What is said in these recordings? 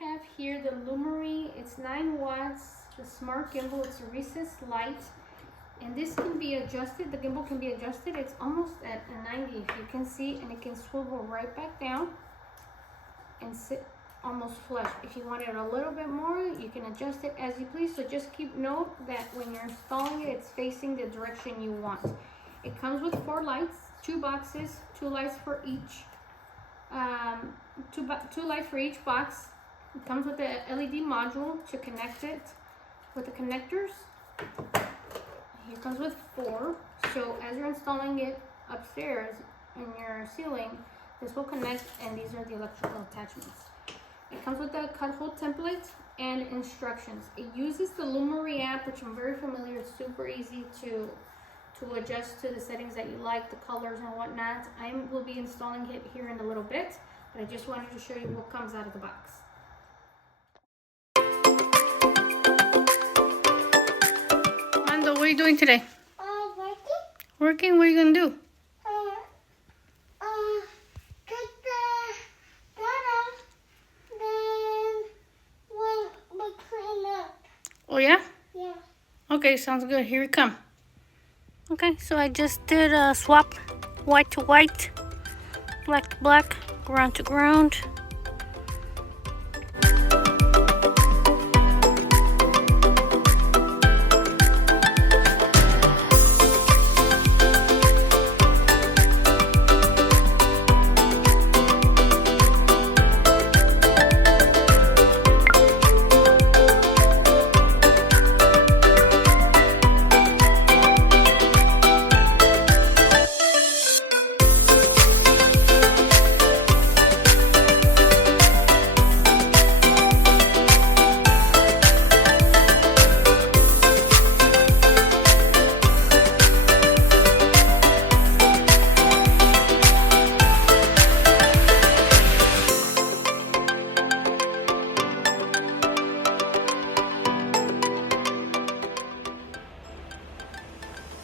have here the Lumary. It's 9 watts, the Smart Gimbal. It's a recessed light. And this can be adjusted. The gimbal can be adjusted. It's almost at a 90 if you can see. And it can swivel right back down and sit almost flush. If you want it a little bit more, you can adjust it as you please. So just keep note that when you're installing it, it's facing the direction you want. It comes with 4 lights, 2 boxes, 2 lights for each. Two lights for each box. It comes with the LED module to connect it with the connectors. Here comes with 4. So as you're installing it upstairs in your ceiling, this will connect, and these are the electrical attachments. It comes with the cut hole template and instructions. It uses the Lumary app, which I'm very familiar. It's super easy to adjust to the settings that you like, the colors and whatnot. I will be installing it here in a little bit, but I just wanted to show you what comes out of the box. Mando, what are you doing today? Working. Working? What are you gonna do? Cut the data, then we clean up. Oh yeah? Yeah. Okay, sounds good. Here we come. Okay, so I just did a swap, white to white, black to black, ground to ground.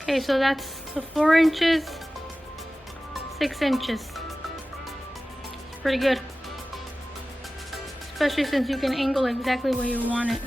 Okay, so that's the 4 inches, 6 inches. It's pretty good, especially since you can angle exactly where you want it.